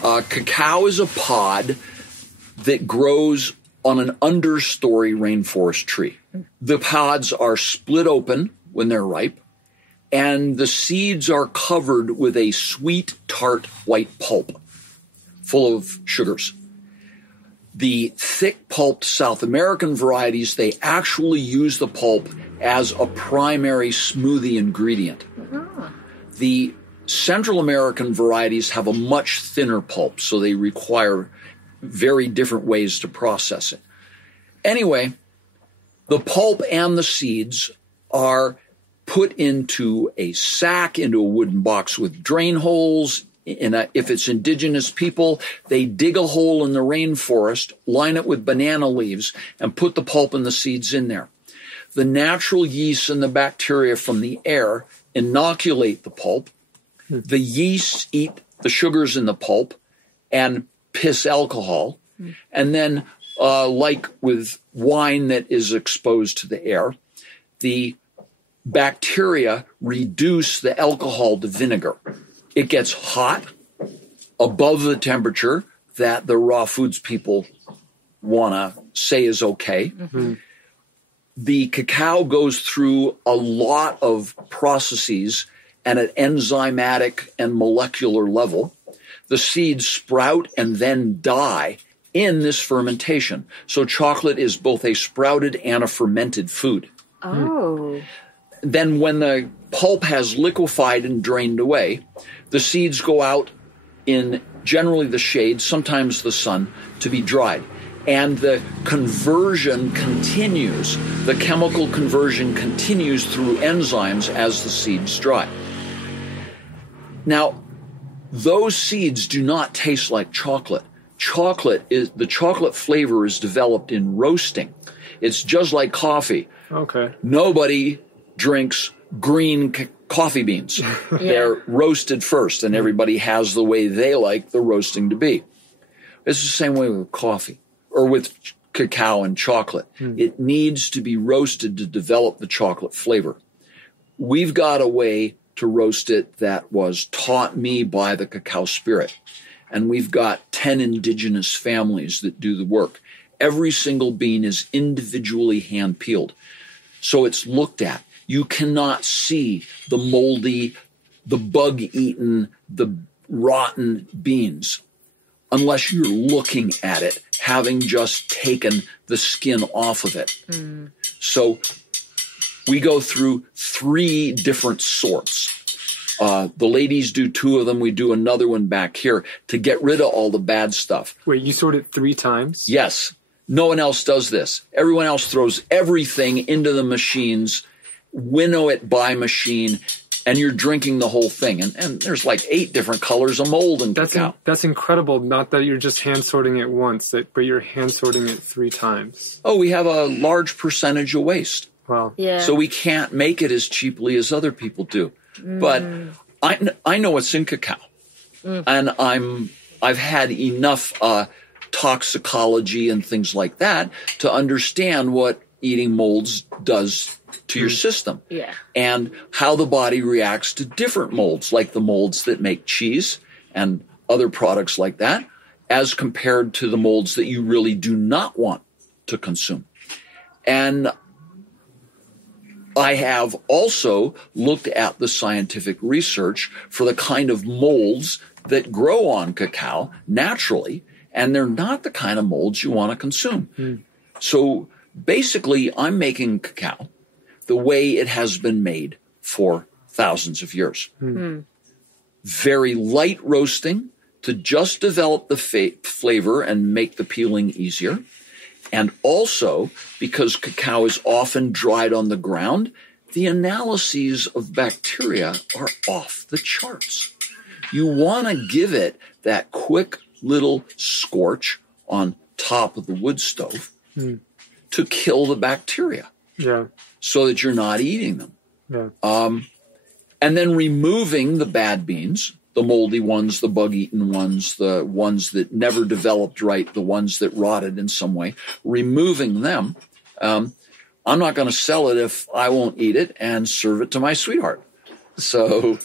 Cacao is a pod that grows on an understory rainforest tree. The pods are split open when they're ripe, and the seeds are covered with a sweet, tart, white pulp full of sugars. The thick pulped South American varieties, they actually use the pulp as a primary smoothie ingredient. The Central American varieties have a much thinner pulp, so they require very different ways to process it. Anyway, the pulp and the seeds are put into a sack, into a wooden box with drain holes. If it's indigenous people, they dig a hole in the rainforest, line it with banana leaves, and put the pulp and the seeds in there. The natural yeast and the bacteria from the air inoculate the pulp. The yeasts eat the sugars in the pulp and piss alcohol. And then, like with wine that is exposed to the air, the bacteria reduce the alcohol to vinegar. It gets hot above the temperature that the raw foods people want to say is okay. The cacao goes through a lot of processes at an enzymatic and molecular level. The seeds sprout and then die in this fermentation. So chocolate is both a sprouted and a fermented food. Oh. Then when the pulp has liquefied and drained away, the seeds go out in generally the shade, sometimes the sun, to be dried. And the conversion continues. The chemical conversion continues through enzymes as the seeds dry. Now, those seeds do not taste like chocolate. The chocolate flavor is developed in roasting. It's just like coffee. Okay. Nobody drinks green coffee beans. They're roasted first, and everybody has the way they like the roasting to be. It's the same way with coffee or with cacao and chocolate. It needs to be roasted to develop the chocolate flavor. We've got a way to roast it that was taught me by the cacao spirit. And we've got 10 indigenous families that do the work. Every single bean is individually hand-peeled. So it's looked at. You cannot see the moldy, the bug-eaten, the rotten beans unless you're looking at it, having just taken the skin off of it. So we go through 3 different sorts. The ladies do 2 of them. We do another one back here to get rid of all the bad stuff. Wait, you sort it 3 times? Yes. No one else does this. Everyone else throws everything into the machines, winnow it by machine, and you're drinking the whole thing. And there's like 8 different colors of mold in cacao. That's incredible. Not that you're just hand sorting it once, but you're hand sorting it 3 times. Oh, we have a large percentage of waste. Wow. Yeah. So we can't make it as cheaply as other people do. But I know what's in cacao. And I've had enough toxicology and things like that to understand what eating molds does to your system. Yeah. And how the body reacts to different molds, like the molds that make cheese and other products like that, as compared to the molds that you really do not want to consume. And I have also looked at the scientific research for the kind of molds that grow on cacao naturally, and they're not the kind of molds you want to consume. So basically, I'm making cacao the way it has been made for thousands of years. Very light roasting to just develop the flavor and make the peeling easier. And also, because cacao is often dried on the ground, the analyses of bacteria are off the charts. You want to give it that quick little scorch on top of the wood stove to kill the bacteria so that you're not eating them. And then removing the bad beans, the moldy ones, the bug-eaten ones, the ones that never developed right, the ones that rotted in some way, removing them. I'm not going to sell it if I won't eat it and serve it to my sweetheart. So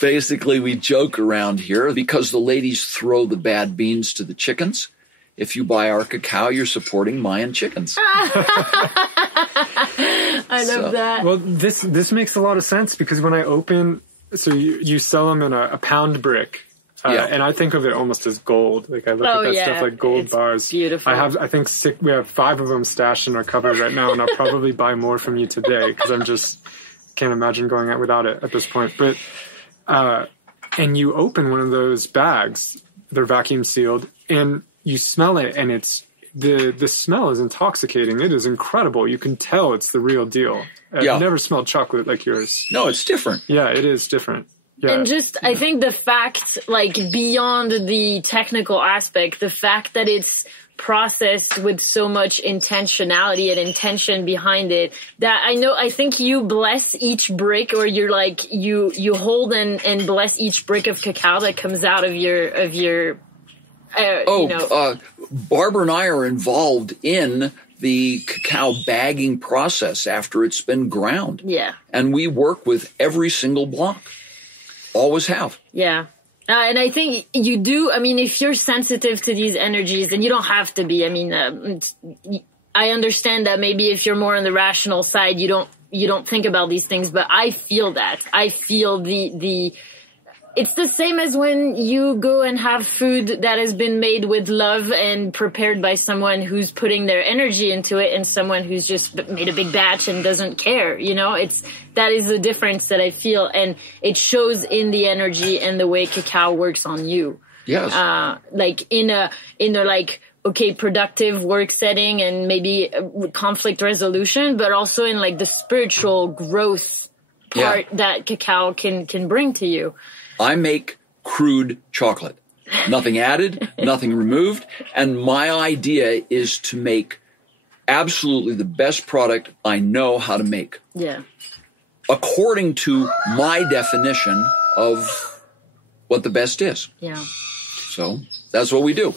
Basically, we joke around here because the ladies throw the bad beans to the chickens. If you buy our cacao, you're supporting Mayan chickens. I love that. Well, this makes a lot of sense because when I open, so you sell them in a pound brick. And I think of it almost as gold. Like I look at that stuff like gold bars. Beautiful. I think we have 5 of them stashed in our cupboard right now, and I'll probably buy more from you today because I'm just can't imagine going out without it at this point. But and you open one of those bags, they're vacuum sealed, and you smell it, and it's the smell is intoxicating. It is incredible. You can tell it's the real deal. I've never smelled chocolate like yours. No, it's different. Yeah, it is different. Yeah. And just, I think the fact, like, beyond the technical aspect, the fact that it's processed with so much intentionality and intention behind it, that I think you bless each brick, or you're like, you hold and bless each brick of cacao that comes out of your Barbara and I are involved in the cacao bagging process after it's been ground. Yeah. And we work with every single block. Always have. Yeah. And I think you do, I mean, if you're sensitive to these energies, and you don't have to be, I mean, I understand that maybe if you're more on the rational side, you don't think about these things, but I feel that. I feel it's the same as when you go and have food that has been made with love and prepared by someone who's putting their energy into it, and someone who's just made a big batch and doesn't care. You know, that is the difference that I feel, and it shows in the energy and the way cacao works on you. Yes. Like in a like, okay, productive work setting and maybe conflict resolution, but also in like the spiritual growth part that cacao can bring to you. I make crude chocolate. Nothing added, nothing removed. And my idea is to make absolutely the best product I know how to make. Yeah. According to my definition of what the best is. Yeah. So that's what we do.